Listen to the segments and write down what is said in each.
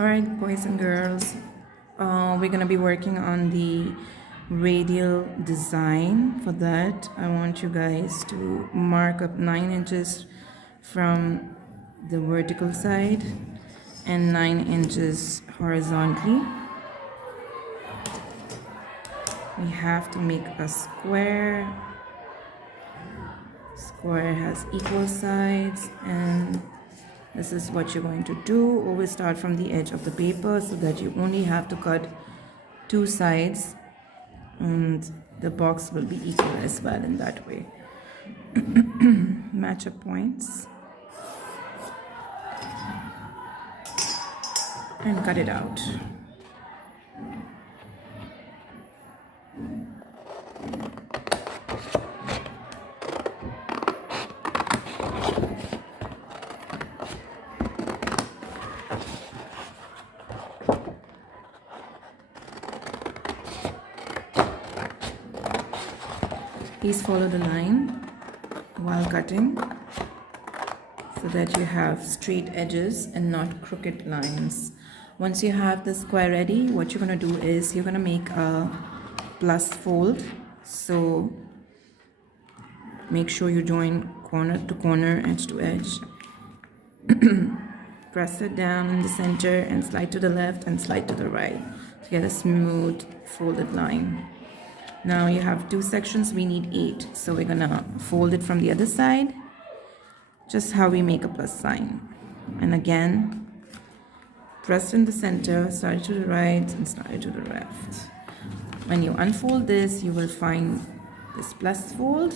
Alright, boys and girls, we're gonna be working on the radial design. For that, I want you guys to mark up 9 inches from the vertical side and 9 inches horizontally. We have to make a square. Square has equal sides, and this is what you're going to do. Always start from the edge of the paper so that you only have to cut 2 sides, and the box will be equal as well in that way. Match up points and cut it out. Please follow the line while cutting so that you have straight edges and not crooked lines. Once you have the square ready, what you're going to do is you're going to make a plus fold. So make sure you join corner to corner, edge to edge. Press it down in the center and slide to the left and slide to the right to get a smooth folded line. Now you have 2 sections, we need 8. So we're gonna fold it from the other side, just how we make a plus sign. And again, press in the center, slide to the right and slide to the left. When you unfold this, you will find this plus fold.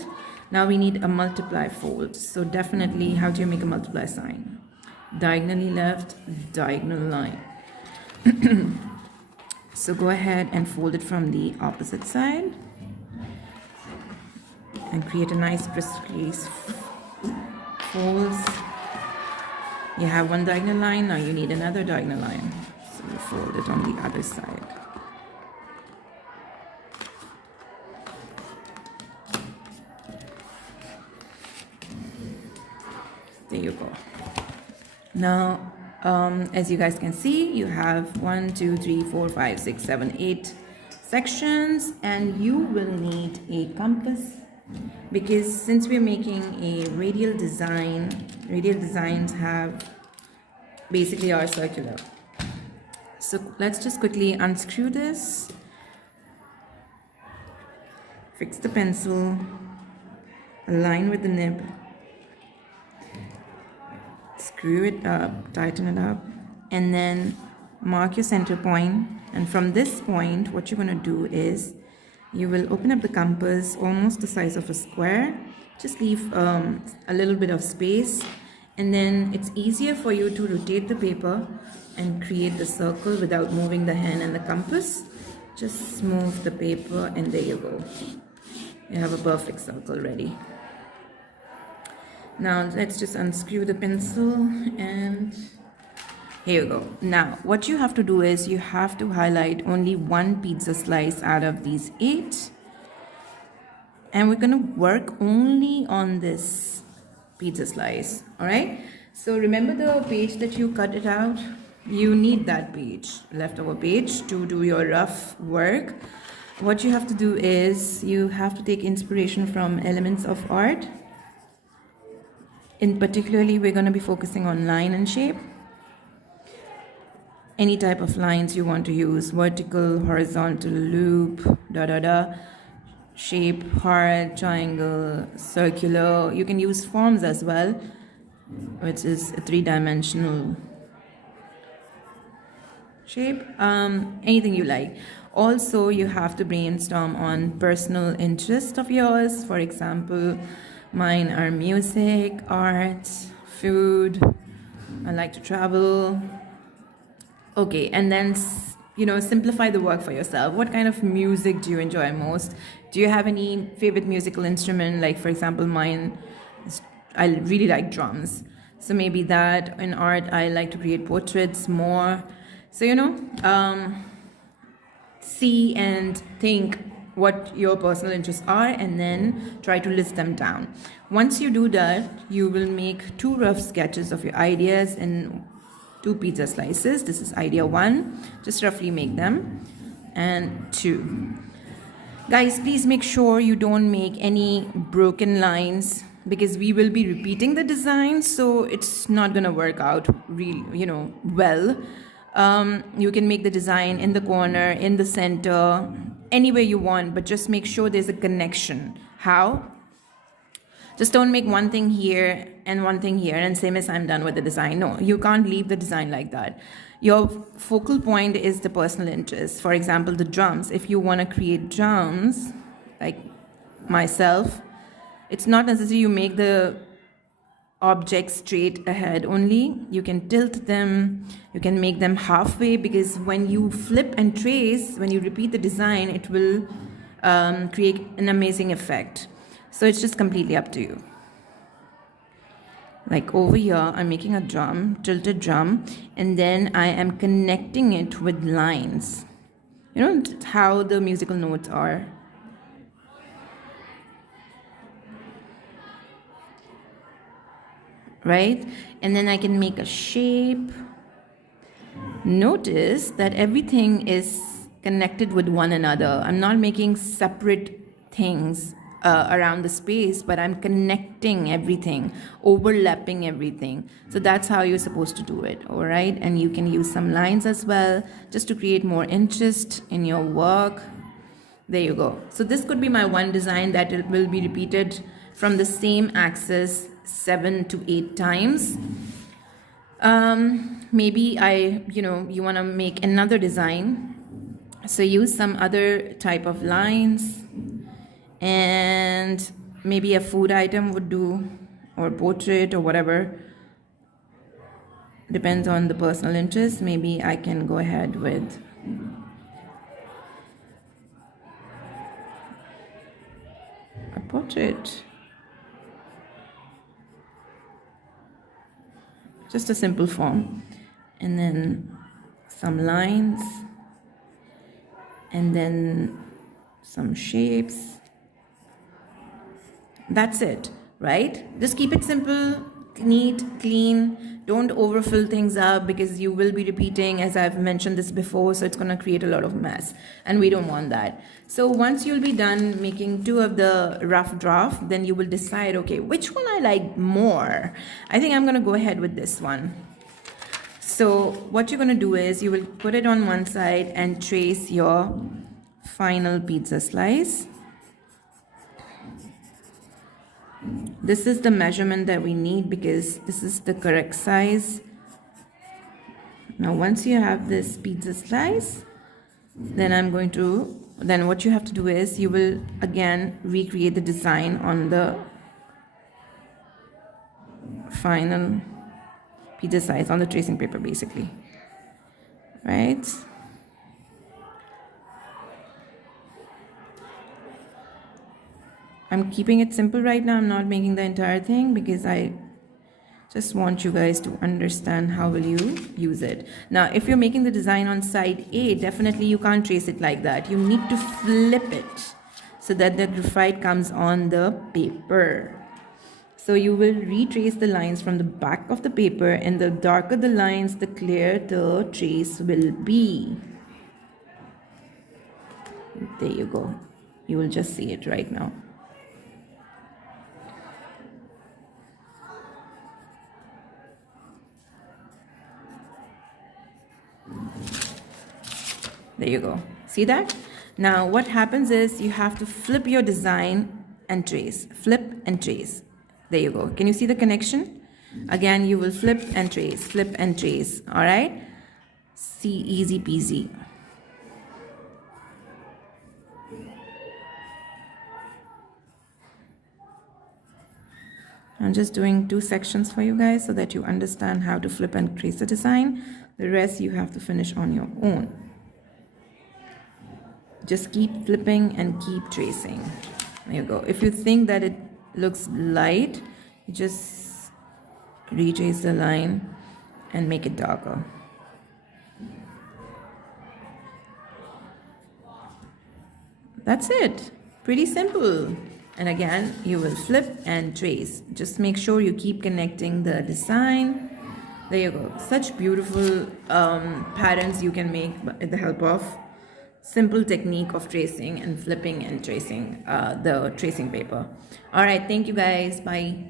Now we need a multiply fold. So definitely, how do you make a multiply sign? Diagonally left, diagonal line. So go ahead and fold it from the opposite side and create a nice crease folds. You have 1 diagonal line, now you need another diagonal line. So you fold it on the other side. There you go. Now, as you guys can see, you have 1, 2, 3, 4, 5, 6, 7, 8 sections, and you will need a compass because since we're making a radial design, radial designs have basically are circular. So let's just quickly unscrew this, fix the pencil, align with the nib, screw it up, tighten it up, and then mark your center point. And from this point, what you're going to do is you will open up the compass almost the size of a square. Just leave a little bit of space, and then it's easier for you to rotate the paper and create the circle without moving the hand and the compass. Just move the paper and there you go. You have a perfect circle ready. Now let's just unscrew the pencil and here you go. Now what you have to do is you have to highlight only 1 pizza slice out of these 8, and we're going to work only on this pizza slice. All right, so remember the page that you cut it out? You need that page, leftover page, to do your rough work. What you have to do is you have to take inspiration from elements of art. In particularly, we're going to be focusing on line and shape. Any type of lines you want to use, vertical, horizontal, loop, shape, heart, triangle, circular. You can use forms as well, which is a 3-dimensional shape. Anything you like. Also, you have to brainstorm on personal interest of yours. For example, mine are music, art, food. I like to travel. Okay, and then, simplify the work for yourself. What kind of music do you enjoy most? Do you have any favorite musical instrument? Like, for example, mine, I really like drums. So maybe that. In art, I like to create portraits more. So, see and think what your personal interests are and then try to list them down. Once you do that, you will make 2 rough sketches of your ideas, and 2 pizza slices. This is idea 1. Just roughly make them. And 2. Guys, please make sure you don't make any broken lines, because we will be repeating the design, so it's not gonna work out well. You can make the design in the corner, in the center, anywhere you want, but just make sure there's a connection. How? Just don't make one thing here and one thing here and say, Miss, I'm done with the design. No, you can't leave the design like that. Your focal point is the personal interest. For example, the drums. If you want to create drums, like myself, it's not necessary you make the object straight ahead only. You can tilt them, you can make them halfway, because when you flip and trace, when you repeat the design, it will create an amazing effect. So it's just completely up to you. Like over here, I'm making a drum, tilted drum, and then I am connecting it with lines. You know how the musical notes are. Right? And then I can make a shape. Notice that everything is connected with one another. I'm not making separate things around the space, but I'm connecting everything, overlapping everything. So that's how you're supposed to do it, all right? And you can use some lines as well, just to create more interest in your work. There you go. So this could be my one design that it will be repeated from the same axis 7 to 8 times. Maybe you want to make another design, so use some other type of lines, and maybe a food item would do, or portrait, or whatever. Depends on the personal interest. Maybe I can go ahead with a portrait. Just a simple form, and then some lines, and then some shapes. That's it, right? Just keep it simple, neat, clean. Don't overfill things up, because you will be repeating, as I've mentioned this before, so it's going to create a lot of mess, and we don't want that. So once you'll be done making 2 of the rough draft, then you will decide, okay, which one I like more. I think I'm going to go ahead with this one. So what you're going to do is you will put it on one side and trace your final pizza slice. This is the measurement that we need, because this is the correct size. Now once you have this pizza slice, then what you have to do is you will again recreate the design on the final pizza slice, on the tracing paper basically, right? I'm keeping it simple right now. I'm not making the entire thing, because I just want you guys to understand how will you use it. Now, if you're making the design on side A, definitely you can't trace it like that. You need to flip it so that the graphite comes on the paper. So you will retrace the lines from the back of the paper, and the darker the lines, the clearer the trace will be. There you go. You will just see it right now. There you go. See that? Now what happens is you have to flip your design and trace. Flip and trace. There you go. Can you see the connection? Again, you will flip and trace, flip and trace. All right? See, easy peasy. I'm just doing 2 sections for you guys so that you understand how to flip and trace the design. The rest you have to finish on your own. Just keep flipping and keep tracing. There you go. If you think that it looks light, you just retrace the line and make it darker. That's it. Pretty simple. And again, you will flip and trace. Just make sure you keep connecting the design There you go. Such beautiful patterns you can make with the help of simple technique of tracing and flipping and tracing the tracing paper. All right, thank you guys. Bye.